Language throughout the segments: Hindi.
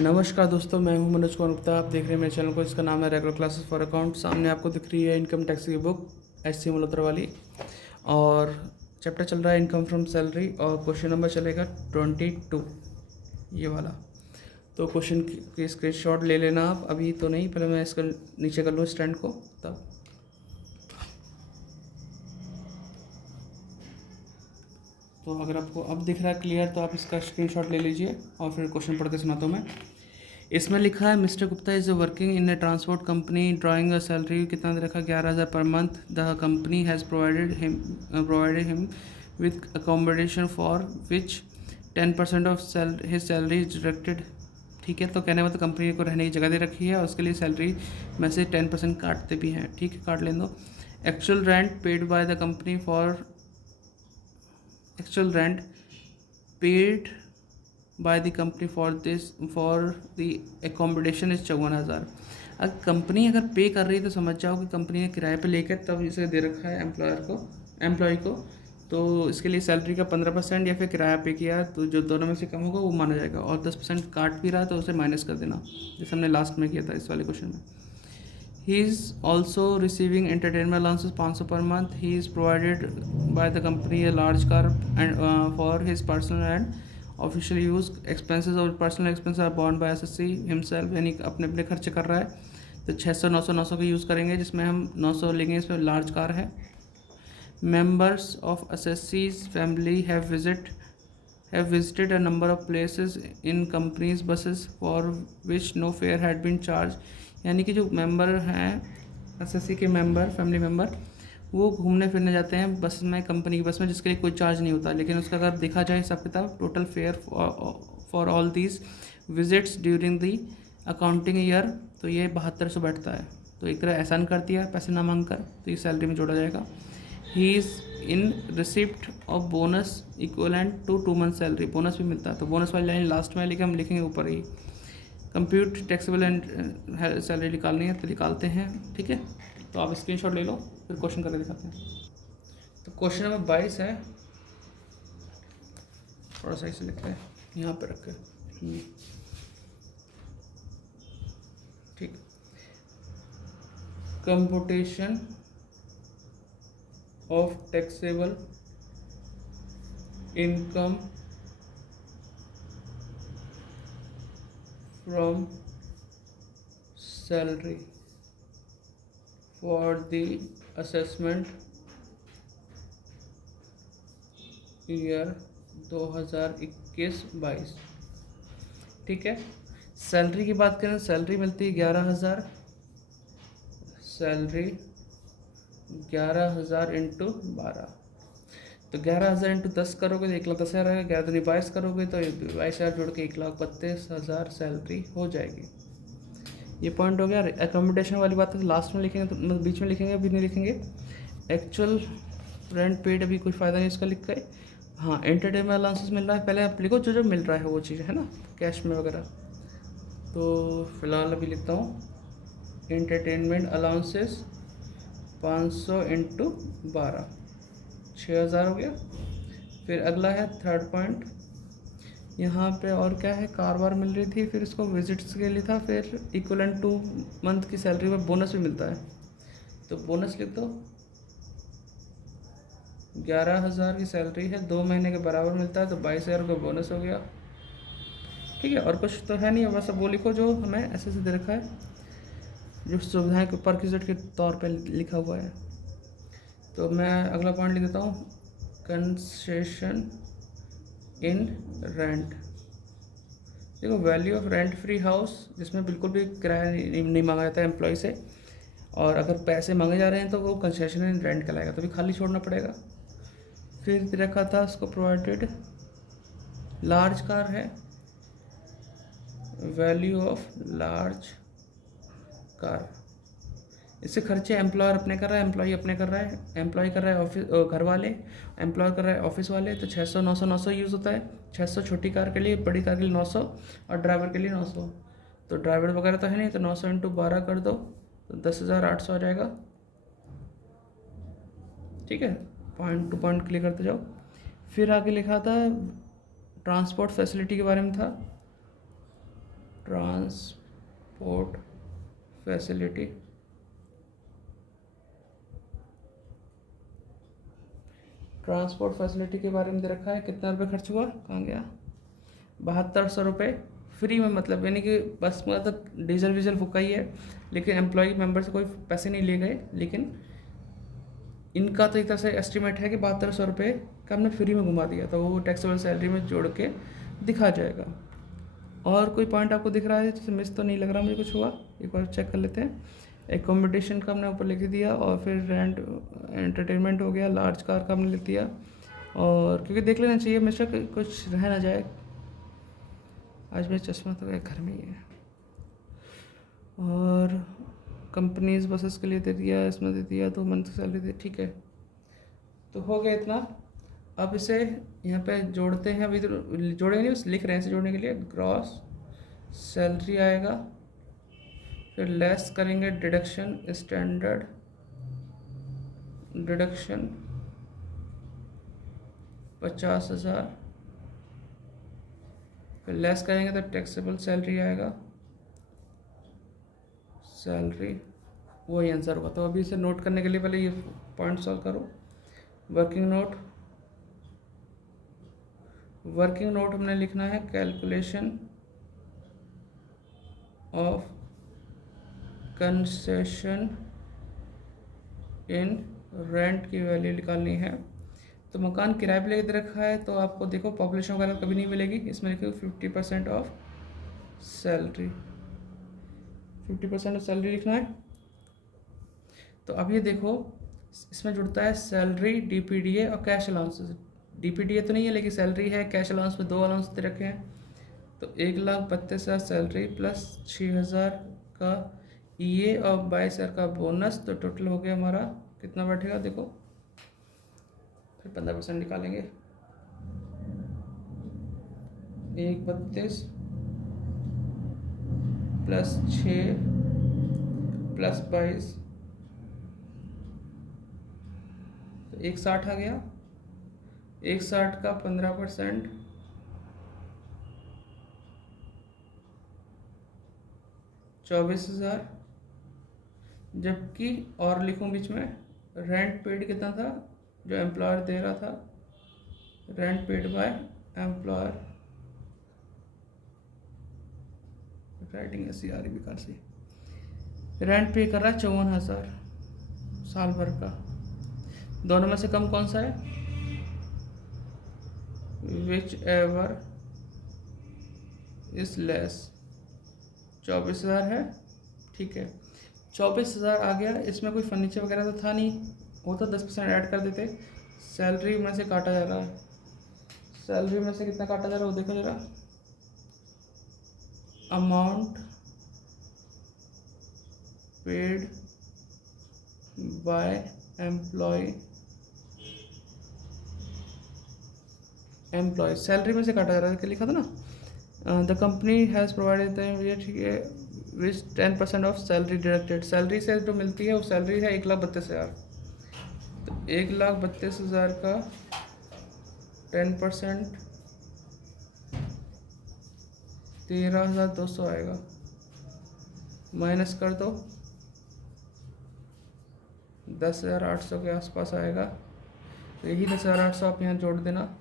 नमस्कार दोस्तों, मैं हूं मनोज कुमार गुप्ता। आप देख रहे हैं मेरे चैनल को, इसका नाम है रेगुलर क्लासेस फॉर अकाउंट। सामने आपको दिख रही है इनकम टैक्स की बुक SC मल्होत्रा वाली, और चैप्टर चल रहा है इनकम फ्रॉम सैलरी, और क्वेश्चन नंबर चलेगा 22 ये वाला। तो क्वेश्चन की स्क्रीनशॉट ले लेना आप, अभी तो नहीं, पहले मैं इसका नीचे कर लूँ स्टैंड को तब। तो अगर आपको अब दिख रहा है क्लियर तो आप इसका स्क्रीनशॉट ले लीजिए और फिर क्वेश्चन पढ़ के सुनाता हूँ मैं। इसमें लिखा है mister Gupta is working in A transport company drawing a salary, कितना दे रखा 11,000 per month. The company has provided him with accommodation for which 10% of his salary is deducted. ठीक है, तो कहने मतलब कंपनी को रहने की जगह दे रखी है और उसके लिए सैलरी में से 10% काटते भी हैं। ठीक है, काट लें दो। Actual rent paid by the company for actual rent paid by the company for the accommodation is 54,000। अगर कंपनी अगर पे कर रही है तो समझ जाओ कि कंपनी ने किराए पे लेकर तब इसे दे रखा है एम्प्लॉय को। तो इसके लिए सैलरी का 15% या फिर किराया पे किया तो जो दोनों में से कम होगा वो माना जाएगा, और 10% काट भी रहा तो उसे माइनस कर देना, जैसे हमने लास्ट में किया था इस वाले क्वेश्चन में। He is also receiving entertainment allowances 500 per month. He is provided by the company a large car and for his personal and official use. Expenses और personal expenses are borne by SSC himself, यानी अपने अपने खर्चे कर रहा है। तो 600 900 900 का यूज़ करेंगे, जिसमें हम 900 लेंगे, इसमें लार्ज कार है। Members of SSC's family have visited a number of places in company's buses for which no fare had been charged। यानी कि जो मेंबर हैं SSC के मेंबर, फैमिली मेंबर, वो घूमने फिरने जाते हैं बस में, कंपनी की बस में, जिसके लिए कोई चार्ज नहीं होता। लेकिन उसका अगर देखा जाए हिसाब किताब, total fair for all these visits during the accounting year, तो ये 7200 बैठता है। तो एक तरह एहसान कर दिया पैसे ना मांग कर, तो ये सैलरी में जोड़ा जाएगा। He is in receipt of bonus equivalent to 2 month salary. Bonus भी मिलता है, तो बोनस वाली लाइन लास्ट में लेकिन हम लिखेंगे ऊपर ही। कंप्यूट टैक्सेबल एंड सैलरी निकालनी है तो निकालते हैं। ठीक है, तो आप स्क्रीनशॉट ले लो, फिर क्वेश्चन करके दिखाते हैं। तो क्वेश्चन नंबर 22 है, थोड़ा सा इसे लिखते हैं यहाँ पे रख के। ठीक, computation of taxable income from salary for the assessment year 2021-22। ठीक है, सैलरी की बात करें, सैलरी मिलती है 11,000। सैलरी 11,000 इंटू 12, तो 11,000 इंटू 10 करोगे तो 1,10,000 आएगा। 11 दूनी 22 करोगे तो 22,000 जोड़ के 1,32,000 सैलरी हो जाएगी। ये पॉइंट हो गया। एकोमोडेशन वाली बात है तो लास्ट में लिखेंगे, तो मतलब बीच में लिखेंगे, अभी नहीं लिखेंगे। एक्चुअल रेंट पेड अभी कोई फ़ायदा नहीं इसका लिख के। हाँ, एंटरटेनमेंट अलाउंसेस मिल रहा है, पहले आप लिखो जो जो मिल रहा है वो चीज़ है ना, कैश में वगैरह। तो फिलहाल अभी लिखता हूँ एंटरटेनमेंट अलाउंसेस 500 इंटू 12, 6,000 हो गया। फिर अगला है थर्ड पॉइंट, यहाँ पे और क्या है, कार वार मिल रही थी, फिर इसको विजिट्स के लिए था, फिर इक्वलेंट टू मंथ की सैलरी में बोनस भी मिलता है, तो बोनस लिख दो। 11,000 की सैलरी है, 2 महीने के बराबर मिलता है, तो 22,000 का बोनस हो गया। ठीक है, और कुछ तो है नहीं, बस अब वो लिखो जो हमें ऐसे दे रखा है, जो सुविधाएं पर विजिट के तौर पर लिखा हुआ है। तो मैं अगला पॉइंट लिख देता हूँ, कंसेशन इन रेंट। देखो, value of rent free house, जिसमें बिल्कुल भी किराया नहीं मांगा जाता है एम्प्लॉय से, और अगर पैसे मांगे जा रहे हैं तो वो कंसेशन इन रेंट कहलाएगा, तो भी खाली छोड़ना पड़ेगा। फिर रखा था उसको प्रोवाइडेड लार्ज कार है, वैल्यू ऑफ लार्ज कार। इससे खर्चे एम्प्लॉयर अपने कर रहा है, एम्प्लॉय अपने कर रहा है, एम्प्लॉय कर रहा है ऑफिस, घर वाले, एम्प्लॉय कर रहा है ऑफिस वाले। तो 600 900 900 यूज़ होता है। 600 छोटी कार के लिए, बड़ी कार के लिए 900, और ड्राइवर के लिए 900। तो ड्राइवर वगैरह तो है नहीं, तो 900 इंटू 12 कर दो तो 10,800 आ जाएगा। ठीक है, पॉइंट टू पॉइंट क्लियर करते जाओ। फिर आगे लिखा था ट्रांसपोर्ट फैसिलिटी के बारे में था। ट्रांसपोर्ट फैसिलिटी, ट्रांसपोर्ट फैसिलिटी के बारे में दे रखा है। कितना रुपये खर्च हुआ, कहाँ गया, 7200 रुपये फ्री में, मतलब यानी कि बस मतलब डीजल वीजल फूका ही है, लेकिन एम्प्लॉई मेंबर से कोई पैसे नहीं ले गए। लेकिन इनका तो एक तरह से एस्टिमेट है कि 7200 रुपये का हमने फ्री में घुमा दिया, तो वो टैक्सेबल सैलरी में जोड़ के दिखा जाएगा। और कोई पॉइंट आपको दिख रहा है जैसे मिस तो नहीं लग रहा मुझे कुछ हुआ, एक बार चेक कर लेते हैं। एकोमोडेशन का हमने ऊपर लिख दिया, और फिर रेंट एंटरटेनमेंट हो गया, लार्ज कार का हमने लिख दिया। और क्योंकि देख लेना चाहिए हमेशा कुछ रह ना जाए। आज मेरा चश्मा तो घर में ही है। और कंपनीज बसेस के लिए दे दिया, इसमें दे दिया, 2 मंथ सैलरी दे, ठीक है। तो हो गया इतना। अब इसे यहाँ पे जोड़ते हैं, अभी तो जोड़ेंगे नहीं, बस लिख रहे हैं इसे जोड़ने के लिए। ग्रॉस सैलरी आएगा, फिर लेस करेंगे डिडक्शन, स्टैंडर्ड डिडक्शन 50,000, फिर लेस करेंगे तो टैक्सेबल सैलरी आएगा, सैलरी, वही आंसर होगा। तो अभी इसे नोट करने के लिए पहले ये पॉइंट सॉल्व करो। वर्किंग नोट, वर्किंग नोट हमने लिखना है calculation of concession in rent की वैल्यू निकालनी है। तो मकान किराए पे लेके दे रखा है, तो आपको देखो पॉपुलेशन वगैरह कभी नहीं मिलेगी, इसमें लिखो 50% ऑफ सैलरी, 50% ऑफ सैलरी लिखना है। तो अब ये देखो इसमें जुड़ता है सैलरी, डीपीडीए और कैश अलाउंसेस। डीपीडीए तो नहीं है लेकिन सैलरी है, कैश अलाउंस में 2 अलाउंस दे रखे हैं। तो 1,32,000 सैलरी प्लस 6,000 का ईए और 22,000 का बोनस, तो टोटल हो गया हमारा कितना बैठेगा देखो, फिर 15% निकालेंगे। 1,32 प्लस 6 प्लस 22, तो 1,60 आ गया। 1,60 का 15% 24,000, जबकि और लिखूँ बीच में रेंट पेड कितना था जो एम्प्लॉयर दे रहा था, rent paid by employer, writing ऐसी आ रही बेकार सी, रेंट पे कर रहा है 54,000 साल भर का। दोनों में से कम कौन सा है, विच एवर इज लेस, 24,000 है, ठीक है। 24,000 आ गया। इसमें कोई फर्नीचर वगैरह तो था नहीं, होता 10% ऐड कर देते। सैलरी में से काटा जा रहा है, सैलरी में से कितना काटा जा रहा है वो देखो जरा, amount paid by employee, salary में से काटा जा रहा है, क्या लिखा था ना, the company has provided the, ठीक है, विच 10% ऑफ सैलरी डिडक्टेड। सैलरी से जो मिलती है वो सैलरी है 1,32,000, तो 1,32,000 का 10% 13,200 आएगा, माइनस कर दो 10,800 के आसपास आएगा। तो यही 10,800 आप यहाँ जोड़ देना,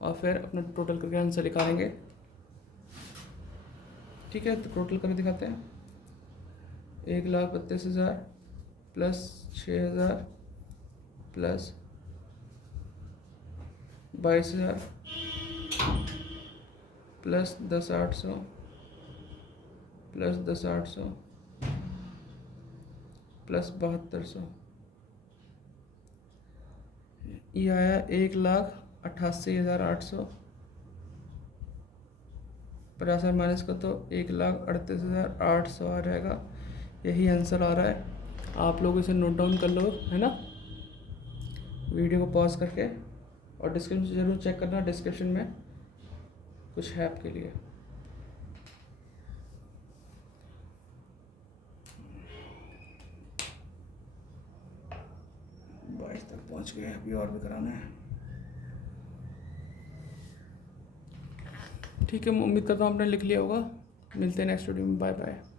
और फिर अपने टोटल करके आंसर निकालेंगे, ठीक है। तो टोटल करके दिखाते हैं, 1,32,000 plus 6,000 plus 22,000 plus 10,800 plus 10,800 plus 7,200, ये आया 1,88,800, 50,000 माइनस का तो 1,38,800 आ जाएगा। यही आंसर आ रहा है। आप लोग इसे नोट डाउन कर लो, है ना, वीडियो को पॉज करके, और डिस्क्रिप्शन जरूर चेक करना, डिस्क्रिप्शन में कुछ है आपके लिए। तक पहुंच गए, अभी और भी कराना है, ठीक। ठीक है, मैं उम्मीद करता हूँ आपने लिख लिया होगा। मिलते हैं नेक्स्ट वीडियो में, बाय बाय।